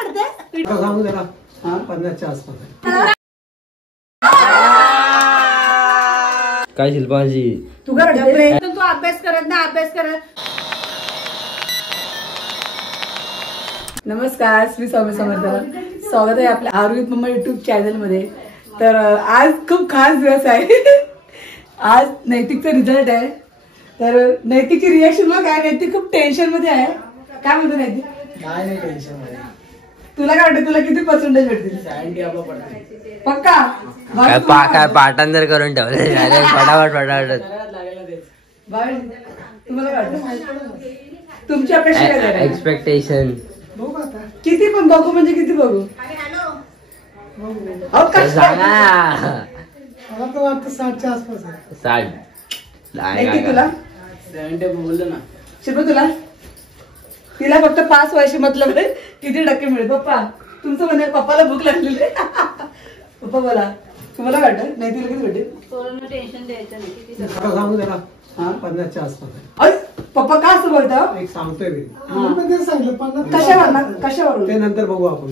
वाटते सांगू जरा 50च्या आसपास काय शिल्पाची तू तू अभ्यास करत ना अभ्यास करत. नमस्कार, श्री स्वामी समर्थ. स्वागत आहे आपल्या आरोग्य मम्मा युट्यूब चॅनल मध्ये. तर आज खूप खास दिवस आहे. आज नैतिकचा रिझल्ट आहे. तर नैतिकची रिएक्शन मग काय, नैतिक खूप टेन्शन मध्ये आहे. काय म्हणतो नैतिक? काय नाही टेन्शन मध्ये. तुला काय वाटतं, तुला किती पर्सेंटेज भेटतील? 70 अबव पडतील पक्का? काय पाठांतर करून ठेवले फटाफट तुम्हाला काय वाटतं, तुमची अपेक्षा काय आहे? एक्सपेक्टेशन किती पण बघू, म्हणजे किती बघू? सांगा. मला तर वाटतं 60च्या आसपास आहे. 60 तुला 70 बोललो ना. शिल्पा तुला? तिला फक्त पास व्हायची मतलब आहे. किती टक्के मिळेल? पप्पा तुमचं म्हणे पप्पाला भूक लागलेली. पप्पा बोला, तुम्हाला वाटत नाही तिला किती भेटेल? टेन्शन द्यायचं नाही. सांगू जरा 50च्या आसपास आहे. पप्पा का असं बोलतो? एक सांगतोय मी सांगितलं कशावर ते नंतर बघू आपण.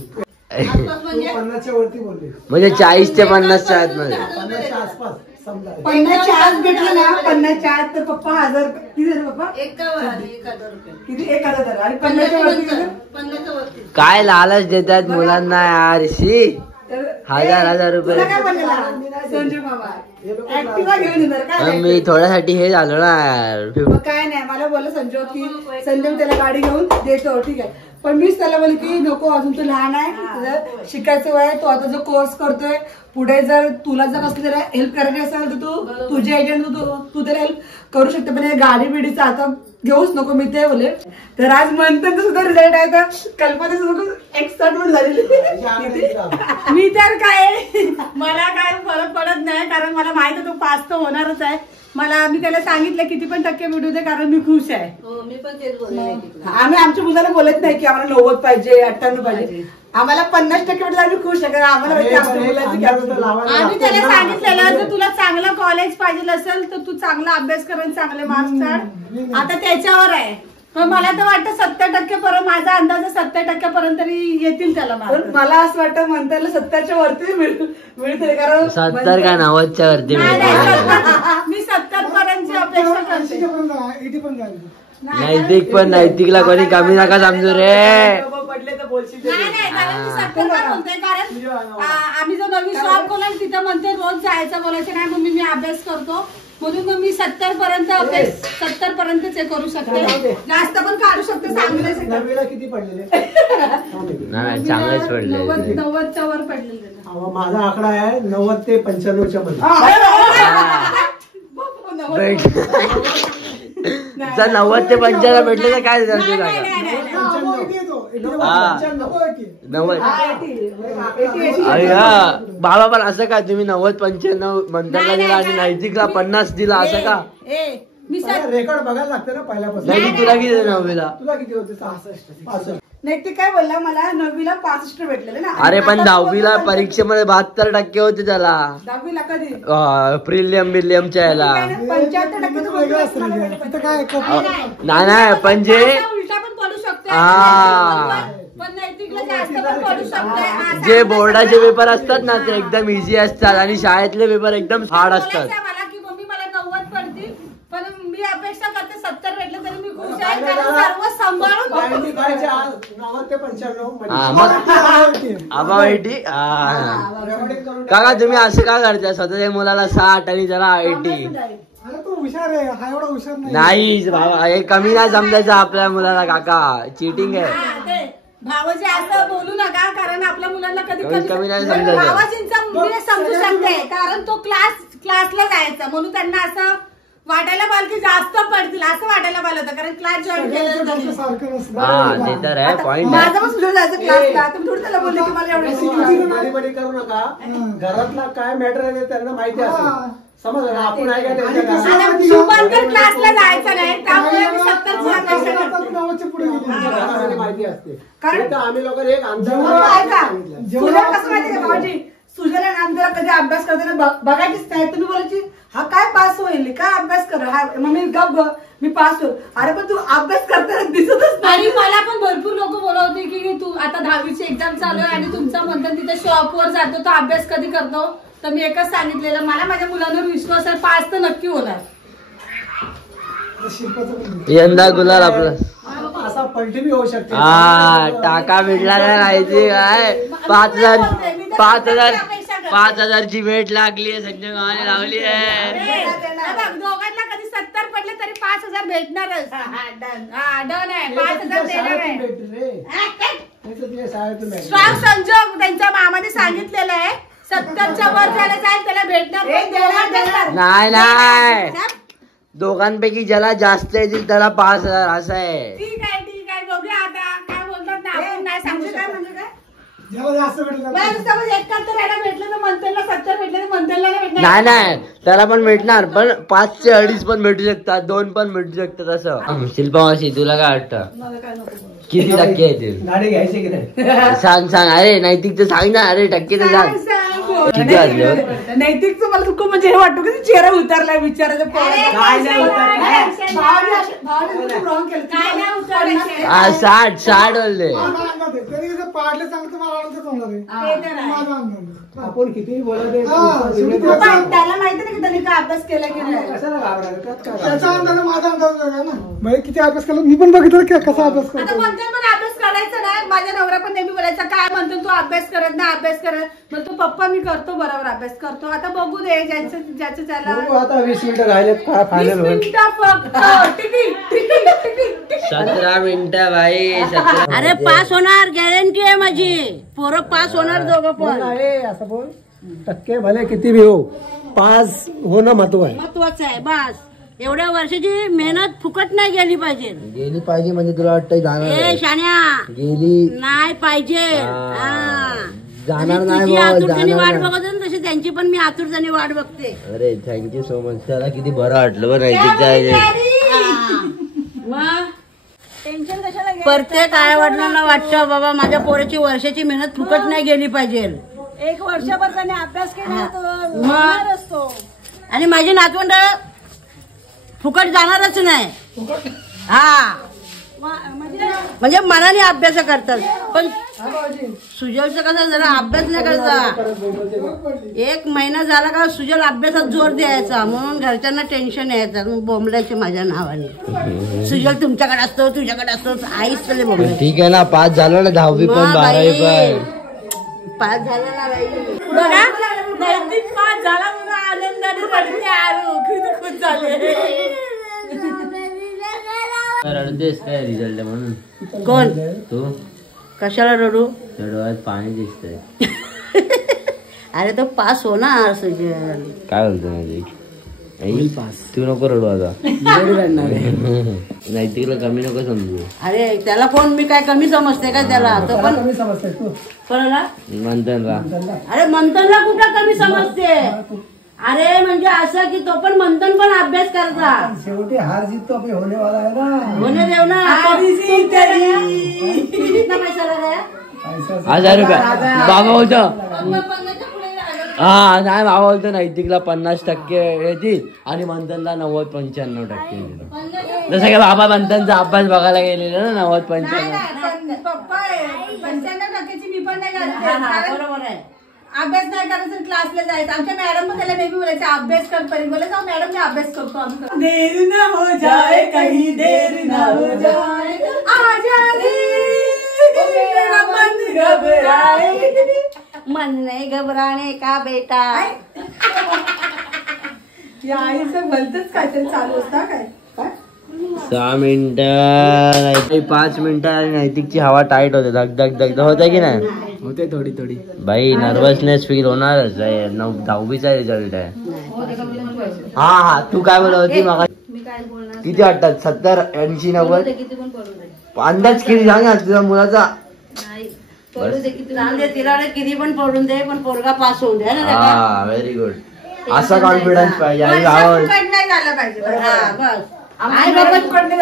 50च्या वरती बोलले म्हणजे 40 ते 50च्या आतमध्ये. 50च्या आसपास समजा. 50च्या आत भेटलं ना, 50च्या आत तर पप्पा 1000 किती झाले पप्पा? 1000 रुपये. किती? 1000. आणि 50च्या वरती किती? 50च्या वरती. काय लालच देतात मुलांना यार. शी हजार रुपये. तुला काय बोललेला संजू मामा? ऍक्टिवा घेऊन येणार काय? मी थोड्यासाठी हे झालो ना यार. मग काय नाही, मला बोललं संजू की संजय त्याला गाडी घेऊन देतो, ठीक आहे. पण मीच त्याला बोलले की नको, अजून तू लहान आहे, तुझं शिकायचं वय, तो आता जो कोर्स करतोय, पुढे जर तुला जर कसं त्याला हेल्प करायची असेल तर तू तुझे एजंट तू त्याला हेल्प करू शकते, पण हे गाडी बिडीचं आता घेऊच नको, मी ते बोले. तर आज म्हणतात सुद्धा रिझल्ट आहे, तर कल्पना सुद्धा एक्साइटमेंट झालेली. मी तर काय, मला काय फरक पडत नाही, कारण मला माहिती आहे तो पास तर होणारच आहे. मी त्याला सांगितलं किती पण टक्के मिळू दे, कारण मी खुश आहे. मी पण तेच बोलले. आम्ही आमच्या मुलाला बोलत नाही की आम्हाला 90 पाहिजे, 98 पाहिजे. आम्हाला 50% भेटलं आम्ही खुश आहे, कारण आम्हाला आमच्या मुलाची. आम्ही त्याला सांगितलेलं जर तुला चांगलं कॉलेज पाहिजे असेल तर तू चांगला अभ्यास कर, चांगले मार्क्स काढ. आता त्याच्यावर आहे. पण मला तर वाटतं 70% पर्यंत, माझा अंदाज 70% पर्यंत तरी येतील त्याला. मला असं वाटतं म्हणताना 70च्या वरती मिळते, कारण 70 का 90च्या वरती मी 70 पर्यंतची अपेक्षा करते. नैतिक पण नैतिकला कोणी कमी नका समजू रे. पडले तर बोलशील. नाही, कारण मी 70 का बोलते, कारण आम्ही जो नवीन शॉप खोला तिथं म्हणते रोज जायचं, बोलायचं नाही, मम्मी मी अभ्यास करतो, म्हणून मग मी 70 पर्यंतच हे करू शकते. जास्त पण काढू शकते. नववीला किती पडलेले? नाही चांगलेच पडले. 90च्या वर पडलेले. माझा आकडा आहे 90 ते 95च्या मध्ये. जर 90 ते 95 भेटले तर काय देणार तुला? 90. बाबा पण असं काय तुम्ही 90-95 मंतरला दिला आणि नैतिकला 50 दिला असं का? रेकॉर्ड बघायला लागतं ना पहिल्यापासून. नाही तुला किती 9वीला? तुला किती होते? 65. नैतिक काय बोलला, मला 9वीला 65 भेटलेले ना. अरे पण 10वीला परीक्षेमध्ये 72% होते त्याला. 10वीला कधी? प्रिलियमच्या याला 75% नाही पण जे उलटा पण पडू शकते, पण नैतिकला जास्त पण पडू शकते. जे बोर्डाचे पेपर असतात ना ते एकदम इझी असतात आणि शाळेतले पेपर एकदम हार्ड असतात. मला की मम्मी मला 90 पडतील, पण मी अपेक्षा करते 70 भेटलं तरी मी खुश आहे, कारण सर्व सांभाळून 90 ते 95. काका तुम्ही असं का करता स्वतःच्या मुलाला 60 आणि जरा 80? तू हुशार आहे, हा एवढा हुशार नाही बाबा, हे कमी नाही समजायचं आपल्या मुलाला. काका चिटिंग आहे. भावाजी असं बोलू नका, कारण आपल्या मुलांना कधी कमी नाही समजायचं. भावाजींचा मी समजू शकते, कारण तो क्लासला जायचा, म्हणून त्यांना असं वाटायला पाहिजे की जास्त पडतील, असं वाटायला पाहिलं होतं, कारण क्लास जॉईन केलेलं. हा ते तर आहे पॉइंट. माझं पण सुरू जायचं क्लासला, तुम्ही थोडी त्याला बोलले की मला एवढं बडी करू नका. घरातला काय मॅटर आहे त्यांना माहिती असेल. समजलं ना, आपण आहे का आणि त्यांच्या कसं घरात? माहिती का? शुभंकर क्लासला जायचं नाही त्यामुळे मी 70ची अपेक्षा करते. आपण नावाची पुढे गेली. घरामध्ये माहिती असते कारण- नाही तर आम्ही लोक एक आमच्या ऐका, सांगितलं. सुजल कसं माहिती का भाऊजी, सुजल आणि आमच्याला कधी अभ्यास करताना बघायचीच नाही. तुम्ही बोलायची हा काय पास होईल, काय अभ्यास कर, हा मम्मी गप मी पास होईल. अरे पण तू अभ्यास करताना दिसतच नाही. आणि मला पण भरपूर लोक बोलवते की तू आता 10वीची एक्झाम चालू आहे आणि तुमचा म्हणतात तिथे शॉपवर जातो तो अभ्यास कधी करतो. तर मी एकच सांगितलेलं, मला माझ्या मुलांवर विश्वास आहे, पास तर नक्की होणार. शिल्पाचं पण यंदा गुलाल आपला असा पलटी बी होऊ शकते. हा टाका भेटला नाही काय 5,000ची वेट लागली आहे, संजय गावाने लावली आहे. दोघांना कधी 70 पडले तरी 5,000 भेटणारच. डन आहे, 5,000 देणार आहे. स्ट्रॉंग संजोग त्यांच्या मामाने सांगितलेलं आहे, 70च्या वर झालं जाईल त्याला भेटणार नाही नाही, दोघांपैकी ज्याला जास्त येतील त्याला 5,000 असं आहे. ठीक आहे बघूया आता काय बोलतात ना, आपण नाही सांगू शकत. म्हणजे काय जेव्हा जास्त भेटलं मला नुसतं म्हणजे 71 राहायला भेटलं तर मंथनला 70 भेटलं तर मंथनला नाही भेटणार. नाही नाही, त्याला पण भेटणार, पण 5चे 2.5 पण भेटू शकतात, 2 पण भेटू शकतात असं. शिल्पा मावशी तुला काय वाटतं, मला काय नको. किती टक्के येतील गाडी घ्यायची की नाही? सांग सांग. अरे नैतिक तर सांग ना, अरे टक्के तर सांग. किती वाजले? नैतिकचं मला दुःख म्हणजे हे वाटतं की चेहरा उतरलाय विचारायचं. काय नाही उतरलं. भावाने रॉंग केलं. काय नाही उतरलं. 60 बोलले. माझा अंदाज आहे. त्यांनी जर पाडले चांगलं तर मला आनंदच होणार आहे. ते तर आहे. माझा अंदाज आहे. आपण कितीही बोलत आहे, पण शेवटी त्याला माहिती नाही की त्यांनी काय अभ्यास केला की नाही. कशाला घाबरायचं? त्यात काय त्याचा अंदाज माझा अंदाज वेगळा ना. म्हणजे किती अभ्यास केला मी पण बघितलं की कसा अभ्यास आता करतो. मंथन पण अभ्यास करायचा नाही. माझ्या नवरा पण नेहमी बोलायचा, काय म्हणतो तू अभ्यास करत नाही, अभ्यास करत. म्हणतो पप्पा मी करतो, बरोबर अभ्यास करतो. आता बघू दे ज्याचं त्याला. बघू आता 20 मिनिटं राहिलेत, 20 फायनल होईल. मिनिटं फक्त. टिकी. 17 मिनिटं बाई, 17. अरे पास होणार, गॅरंटी आहे माझी. पोरं पास होणार दोघं पण. आहे असं बोल, टक्के भले किती बी हो, पास होणं महत्व आहे. महत्वाचं आहे बस. एवढ्या वर्षाची मेहनत फुकट नाही गेली पाहिजे. गेली पाहिजे म्हणजे तुला वाटतं जाणार ए नाही? शाण्या, गेली नाही पाहिजे. हा. जाणार आणि नाही तुझी बाबा, आतुरतेने वाट जाणार बघत आहे ना, तशी त्यांची पण मी आतुरतेने वाट बघते. अरे थँक्यू सो मच. त्याला किती बरं वाटलं बरं मग प्रत्येक आई वडिलांना वाटतं बाबा माझ्या पोराची वर्षाची मेहनत फुकट नाही गेली पाहिजे. एक वर्षभर त्याने अभ्यास केला मग असतो. आणि माझी नातवंड फुकट जाणारच नाही. हा म्हणजे मनाने अभ्यास करतात. पण सुजलचं कसं जरा अभ्यास नाही करायचा. 1 महिना झाला का सुजल अभ्यासात जोर द्यायचा, म्हणून घरच्यांना टेन्शन यायचं. मग बोंबलायचे माझ्या नावाने, सुजल तुमच्याकडे असतो तुझ्याकडे असतो. आईच तले बोंबलायचे. ठीक आहे ना, 5 झालं ना, 10वी पण मग 12वी बाई, पण. पास झाला ना बाई. बघा नैतिक पास झाला म्हणून आनंदाने रडते. आरू किती खुश झाले. रडतेस काय रिझल्ट म्हणून? कोण तू कशाला रडू? डोळ्यात पाणी दिसतंय. अरे तो पास होणार सुजल. काय बोलतो नैतिक? तू नको रडू आता. नैतिकला कमी नको समजू. अरे त्याला कोण मी काय कमी समजते का त्याला? तो पण कमी समजते तू. कोणाला? मंथनला. अरे मंथनला कुठं कमी समजते? अरे म्हणजे असं की तो पण मंथन पण अभ्यास करता. शेवटी हार जीत तो अभी होने वाला है ना. होणे देव ना. कितना पैसा लगाया? 1000 रुपये बाबा बोलतो. हा नाही, बाबा बोलतो नैतिकला 50% येतील आणि मंथनला 90-95% येतील. जसं की बाबा मंथनचा अभ्यास बघायला गेलेला ना, 90-95. पप्पा 95% मी पण नाही घालते. बरोबर आहे. अभ्यास नाही करायचं क्लासला जायचं. आमच्या मॅडम पण त्याला नेहमी बोलायचं अभ्यास कर. परी बोलायचं मॅडम मी अभ्यास करतो. आम्ही देर ना हो जाए कहीं देर ना हो जाए मन घबराए. मन नाही घबराणे का बेटा. या आईचं भलतच काहीतरी चालू असता काय 6 मिनिटं 5 मिनिटं आणि नैतिकची हवा टाईट होते. धक धक धक होते की नाही? होते थोडी थोडी. बाई नर्वसनेस फील होणारच आहे. 10वीचा रिझल्ट आहे. हा तू काय बोलत होती मग? मी काय बोलणार. किती वाटतात? 70, 80, 90? किती पण पडू दे. अंदाज किती सांग ना तुझ्या मुलाचा. नाही पडू दे किती जाऊन दे तिला. किती पण पडून दे पण पोरगा पास होऊन द्या ना. हा व्हेरी गुड. असा कॉन्फिडन्स पाहिजे आणि नाही झालं पाहिजे बस.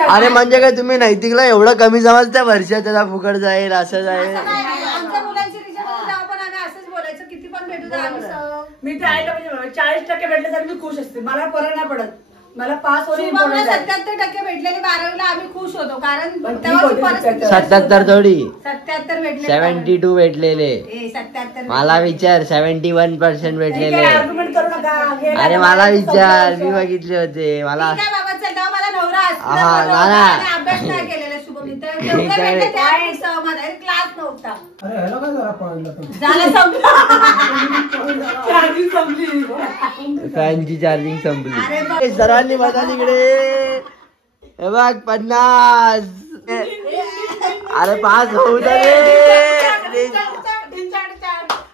अरे म्हणजे काय तुम्ही नैतिकला एवढं कमी जमाल त्या वर्षात त्याला फुकट जाईल असं जाईल. आमच्या मुलांची रिजन तेव्हा पण आम्ही असंच बोलायचं किती पण भेटू द्या आमचं. मी ते आईला म्हणजे 40% भेटले तरी मी खुश असते. मला फरक नाही पडत. मला पास होणे शुभमला important आहे. 77% भेटलेले 12वीला आम्ही खुश होतो कारण पण ठीक तेव्हाची होती परिस्थिती 77 थोडी 77 भेटले 72 भेटलेले. 77 मला विचार 71% भेटलेले. आर्ग्युमेंट करू नका. हे अरे मला विचार मी बघितले होते मला. ठीक आहे बाबा चल तेव्हा मला नवरा हा, असला नाना. अभ्यास नाही केलेला शुभम ठीक आहे. क्लास नव्हता अरे ह्याला काय जरा पडलं पण. झालं चार्जिंग संपली. फॅनची चार्जिंग संपली. सर्वांनी बघा तिकडे हे बघ 50. अरे 5 होऊ दे रे.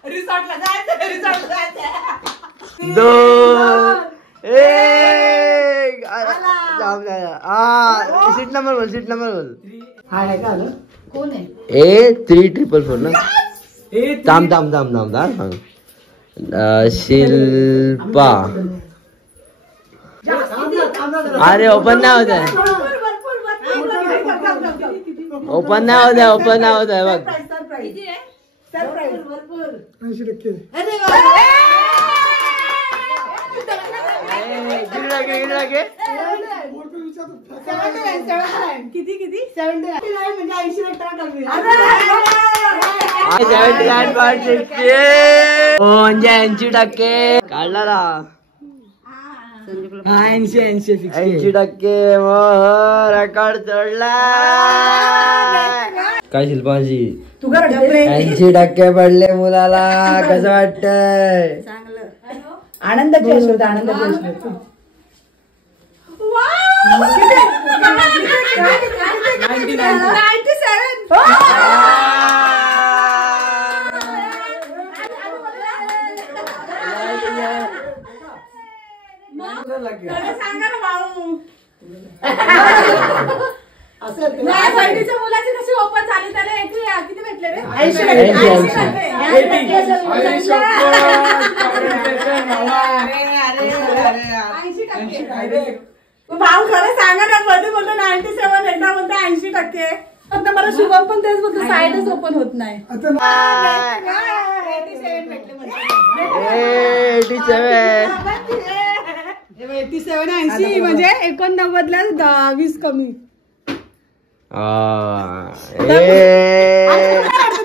रिसॉर्टला जायचं. रिसॉर्टला जायचं. 2 1 सीट नंबर बोल. सीट नंबर बोल. हाय का आलं? कोण आहे? ए 3444 ना. थांब शिल्पा. अरे ओपन नाही होत आहे. ओपन नाही होत आहे. ओपन नाही होत आहे बघ. सरप्राईज. 80%. किती 79 म्हणजे 80% कमी. 80% काढला ना. 80% रेकॉर्ड तोडला. काय शिल्पाची तू काय रडते? 80% पडले मुलाला. कसं वाटतंय? आनंदाची अशी होती. आनंदाची अशी होती. सांगा ना भाऊ. असं बहिणीच्या मुलाची कशी ओपन झाली त्याला किती भेटले रे? 80%. भाऊ खरं सांगा ना. मध्ये बोलतो 97 एकदा बोलतो 80%. फक्त मला शुभम पण तेच बोलतो साईडच ओपन होत नाही. 87 म्हणजे 89ला 20 कमी.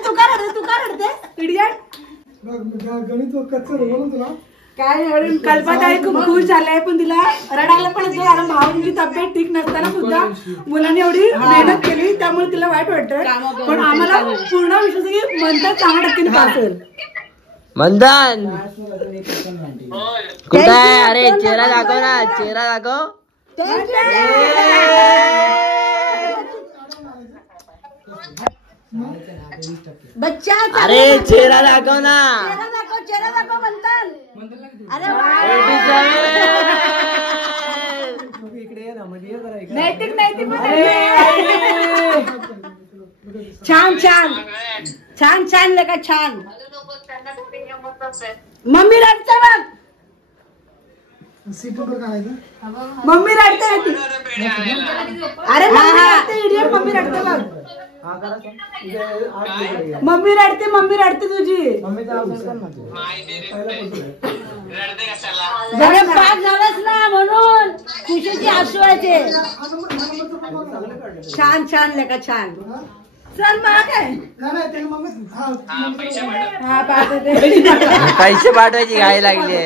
तू का रडते? इडियट. गणित कच्चं बोल तुला. काय एवढी कल्पना खूप खुश झालाय पण तिला रडायला पण येतं. कारण भाऊंची तब्येत ठीक नसताना सुद्धा मुलांनी एवढी मेहनत केली त्यामुळे तिला वाईट वाटतं. पण आम्हाला पूर्ण विश्वास आहे की मंथन 100% पास होईल. मंथन कुठं आहे? अरे चेहरा दाखव ना. चेहरा दाखव. बच्चा अरे चेहरा दाखव ना. चेहरा दाखव म्हणतात. अरे नैतिक छान लेका छान. मम्मी रडते बघ. सीट नंबर काय आहे? मम्मी रडते. अरे इडियट. मम्मी रडते बघ. मम्मी रडते तुझी. जरा पास झालास ना म्हणून खुशीची आसू आहे. छान लेका छान. चल मला काय नाही ते मम्मी. पैसे पाठवायची घाई लागली.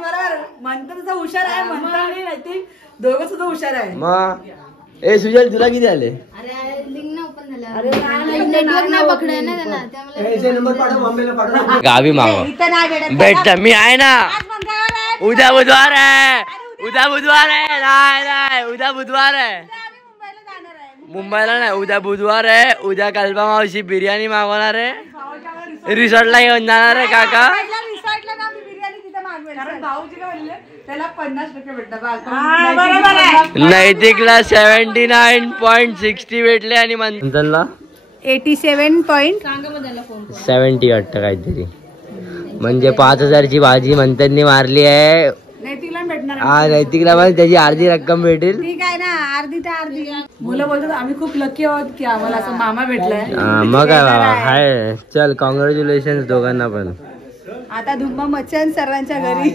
बरोबर म्हणतो तसं हुशार आहे. म्हणतो आणि नैतिक दोघं सुद्धा हुशार आहे. मग ए सुजल तुला किती आले? गावी मामा भेटत. मी आहे ना. उद्या बुधवार आहे. नाही उद्या बुधवार आहे. मुंबईला नाही. उद्या बुधवार आहे. उद्या कल्पा मावशी बिर्याणी मागवणार आहे. रिसॉर्टला घेऊन जाणार आहे काका. रिसॉर्टला ना बिर्याणी तिथे मागवेल. कारण भाऊजी काय म्हणले त्याला 50% भेटतं. बरोबर आहे. नैतिकला 79.60 भेटले आणि मंथनला 70 वाटतं काहीतरी. म्हणजे 5,000ची भाजी मंथननी मारली आहे. नैतिकला भेटणार हा नैतिकला पण त्याची अर्धी रक्कम भेटेल. ठीक आहे ना, अर्धी तर अर्धी. मुलं बोलतात आम्ही खूप लकी आहोत की आम्हाला असं मामा भेटलाय. मग काय बाबा हाय. चल कॉंग्रॅच्युलेशन दोघांना पण. आता धुम्मा मच्छन सर्वांच्या घरी.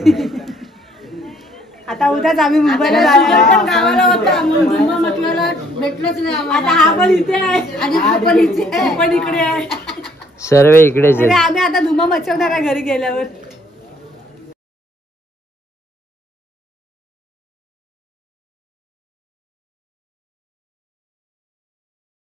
आता उद्याच आम्ही मुंबईला जाणार. गावाला होता म्हणून धुम्मा म्हटल्याला भेटलंच नाही आम्हाला. आता हा पण इथे आहे आणि हा पण इथे आहे. पण इकडे आहे. सर्व इकडेच अरे आहे. आम्ही आता धुम्मा मचवणार आहे घरी गेल्यावर.